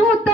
o